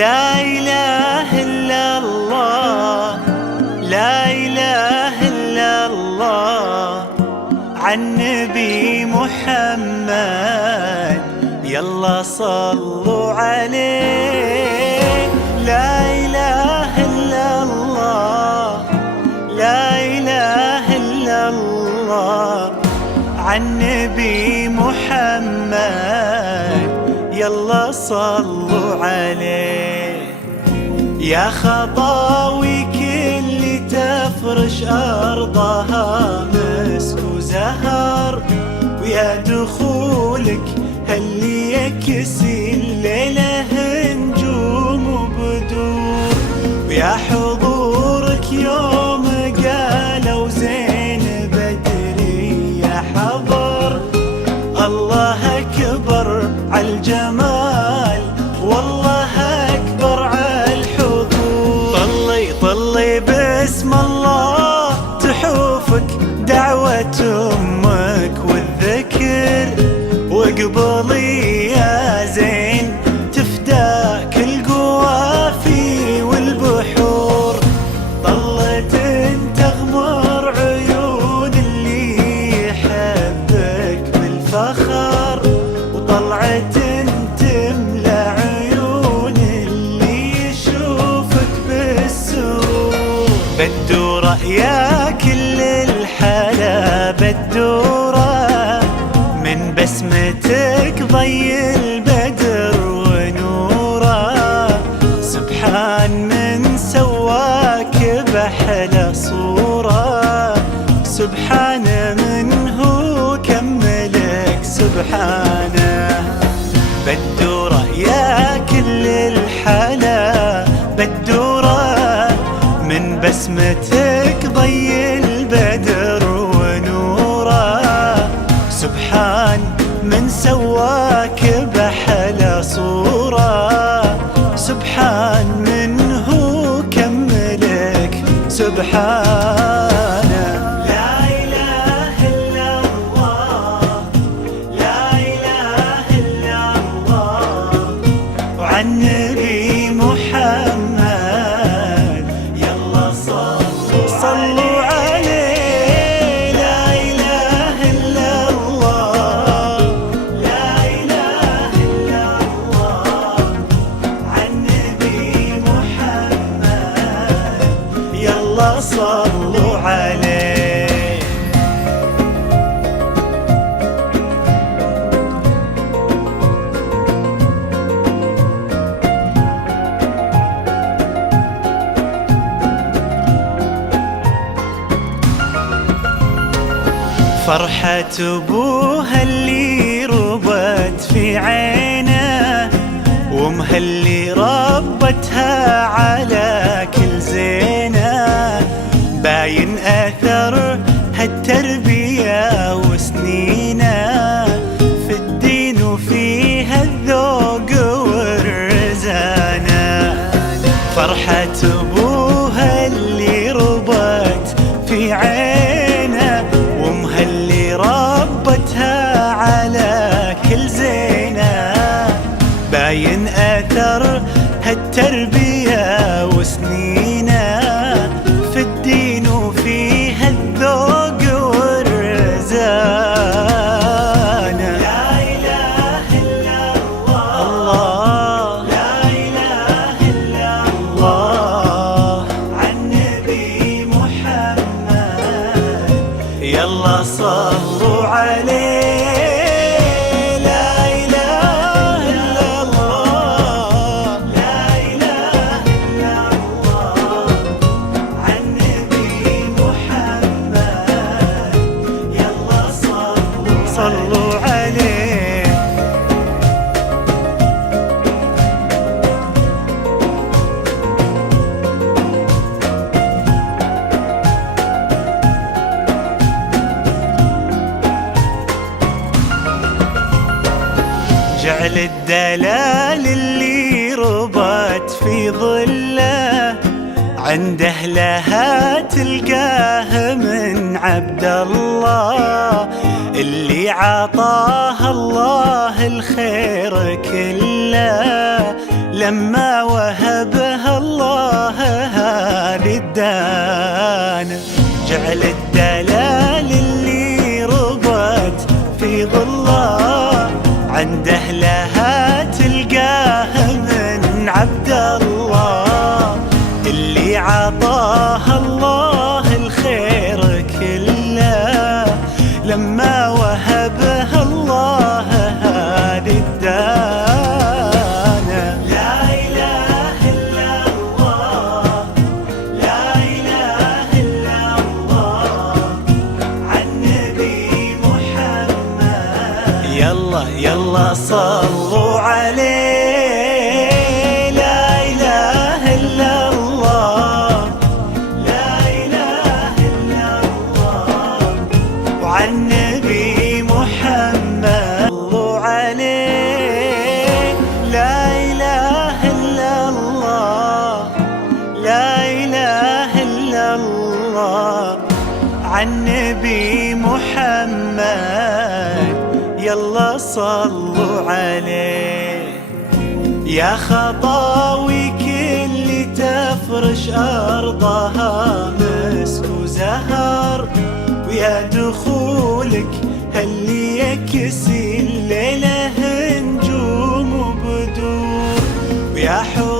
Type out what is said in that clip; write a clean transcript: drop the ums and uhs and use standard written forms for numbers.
لا إله إلا الله، لا إله إلا الله، عن نبي محمد يلا صلوا عليه. لا إله إلا الله، لا إله إلا الله، عن نبي محمد يلا صلوا عليه. يا خطاوي كل تفرش أرضها مسك وزهر، ويا دخولك هاللي يكسي الليلة نجوم وبدور، ويا حضورك يوم قالوا زين بدري يا حضر. الله أكبر عالجمال، والله أكبر عالحضور. طلي باسم الله تحوفك دعوة أمك والذكر، وقبلي يا زين تفداك القوافي والبحور. ظلت تغمر عيون اللي يحبك بالفخر، وطلعت تملى عيون اللي يشوفك بالسرور. بدورة يا كل الحلا بدورة، من بسمتك ضي البدر ونوره. سبحان من سواك بأحلى صورة، سبحان من هو كملك سبحانه. بدورة يا كل الحلا بدورة، من بسمتك ضي البدر ونوره. سبحان من سواك بأحلى صورة، سبحان من هو كملك سبحانه. لا إله إلا الله، لا إله إلا الله، وعن نبي محمد يلا صلوا عليه. لا إله إلا الله، لا إله إلا الله، عن نبي محمد يلا صلوا عليه. فرحة أبوها اللي ربت في عينه، وامها اللي ربتها على كل زينه. باين أثر هالتربية وسنينه، في الدين وفيها الذوق والرزانة. فرحة أبوها اللي ربت في عينه، وامها اللي ربتها على كل زينه. باين أثر هالتربية وسنينه، في الدين وفيها الذوق والرزانة. لا إله إلا الله، لا إله إلا الله، عن نبي محمد يلا صلوا عليه. لا إله إلا الله، لا إله إلا الله، عن نبي محمد يلا صلوا عليه. جعل الدلال اللي ربت في ظله، عند أهلها تلقاه من عبد الله. اللي عطاها الله الخير كله، لما وهبها الله هذه الدانة. جعل الدلال اللي ربت في ظله عند أهلها تلقاه من عبد الله، اللي عطاها الله الخير كله لما وهبها الله هذه الدانة. لا إله إلا الله، لا إله إلا الله، عن نبي محمد. يلا يلا صلوا عليه. لا إله إلا الله، لا إله إلا الله، وعن نبي محمد صلوا عليه. لا إله إلا الله، لا إله إلا الله، عن نبي محمد. يلا صلوا عليه. يا خطاوي كل تفرش أرضها مسك وزهر، ويا دخولك اللي يكسي الليلة نجوم وبدور، ويا حور